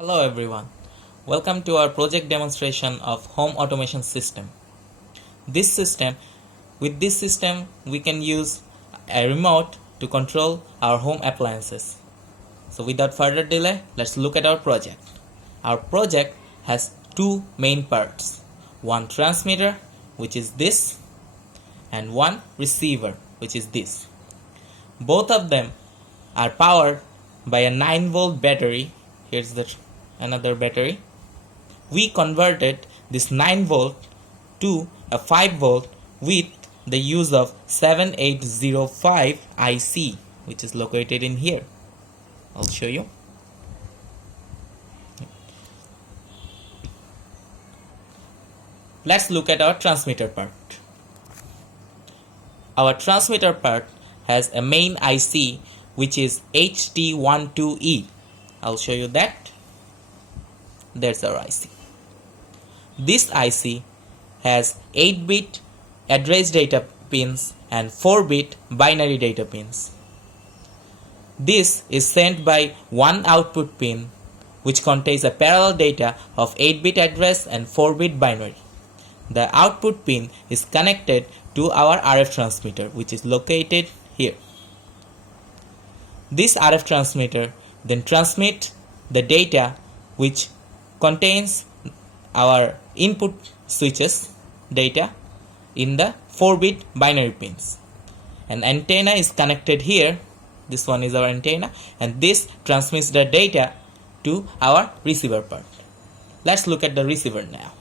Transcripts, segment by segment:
Hello everyone, welcome to our project demonstration of home automation system. With this system we can use a remote to control our home appliances. So without further delay, let's look at our project. Our project has two main parts, one transmitter which is this and one receiver which is this. Both of them are powered by a 9-volt battery. Here's another battery. We converted this 9-volt to a 5-volt with the use of 7805 IC, which is located in here. I'll show you. Let's look at our transmitter part. Our transmitter part has a main IC which is HT12E. I'll show you that. There's our IC. This IC has 8-bit address data pins and 4-bit binary data pins. This is sent by one output pin which contains a parallel data of 8-bit address and 4-bit binary. The output pin is connected to our RF transmitter which is located here. This RF transmitter then transmits the data which contains our input switches data in the 4-bit binary pins. An antenna is connected here. This one is our antenna, and this transmits the data to our receiver part. Let's look at the receiver now.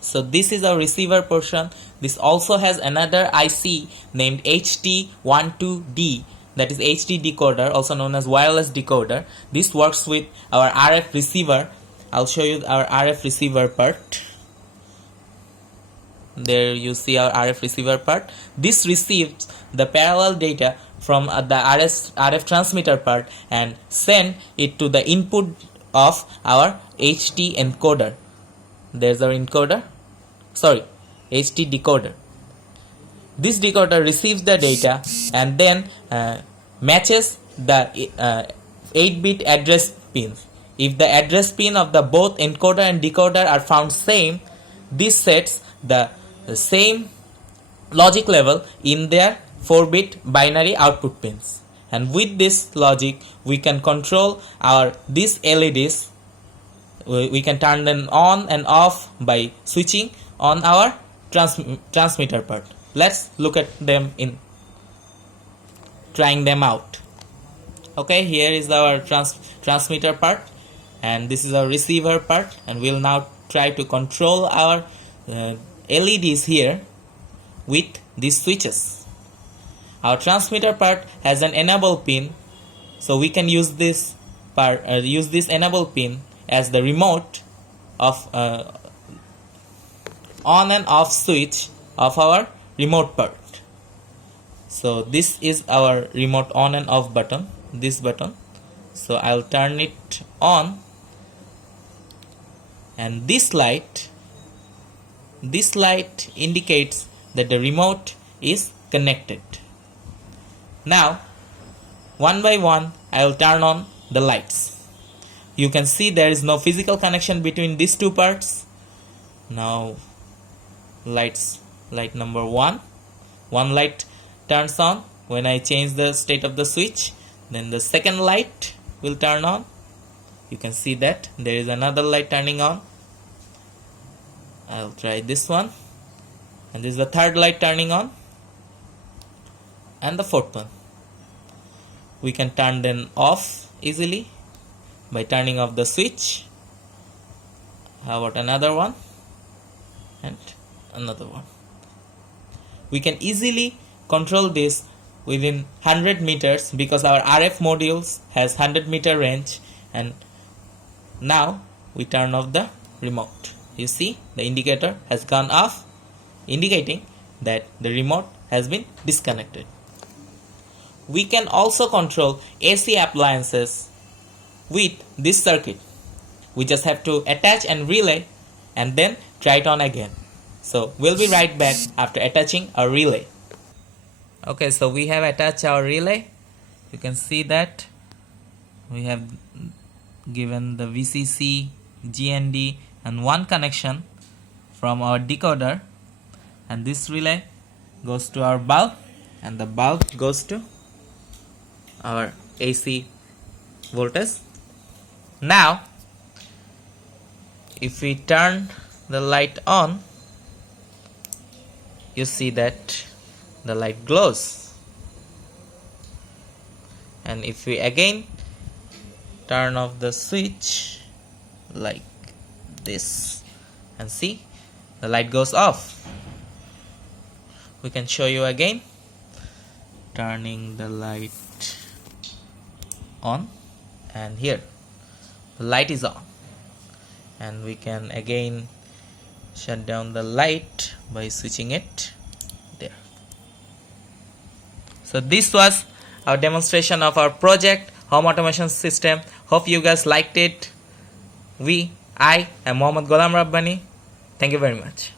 So this is our receiver portion. This also has another IC named HT12D, that is HD decoder, also known as wireless decoder. This works with our RF receiver. I'll show you our RF receiver part. There you see our RF receiver part. This receives the parallel data from the RF transmitter part and send it to the input of our HD encoder. There's our encoder. HD decoder. This decoder receives the data and then matches the 8-bit address pins. If the address pin of the both encoder and decoder are found same, this sets the same logic level in their 4-bit binary output pins. And with this logic, we can control these LEDs. We can turn them on and off by switching on our transmitter part. Let's look at them in trying them out. Okay, here is our transmitter part and this is our receiver part, and we'll now try to control our LEDs here with these switches. Our transmitter part has an enable pin, so we can use this enable pin as the remote of on and off switch of our remote part. So this is our remote on and off button, this button. So I'll turn it on, and this light indicates that the remote is connected. Now one by one I will turn on the lights. You can see there is no physical connection between these two parts. Now light number one light turns on when I change the state of the switch. Then the second light will turn on. You can see that there is another light turning on. I'll try this one, and this is the third light turning on, and the fourth one. We can turn them off easily by turning off the switch. How about another one and another one? We can easily control this within 100 meters because our RF modules has 100-meter range. And now we turn off the remote. You see the indicator has gone off, indicating that the remote has been disconnected. We can also control AC appliances with this circuit. We just have to attach and relay and then try it on again. So we'll be right back after attaching our relay. Okay, so we have attached our relay. You can see that we have given the VCC, GND and one connection from our decoder, and this relay goes to our bulb and the bulb goes to our AC voltage. Now if we turn the light on, you see that the light glows, and if we again turn off the switch like this and see, the light goes off. We can show you again, turning the light on, and here the light is on, and we can again shut down the light by switching it there. So this was our demonstration of our project home automation system. Hope you guys liked it. I am Mohammad Ghulam Rabbani. Thank you very much.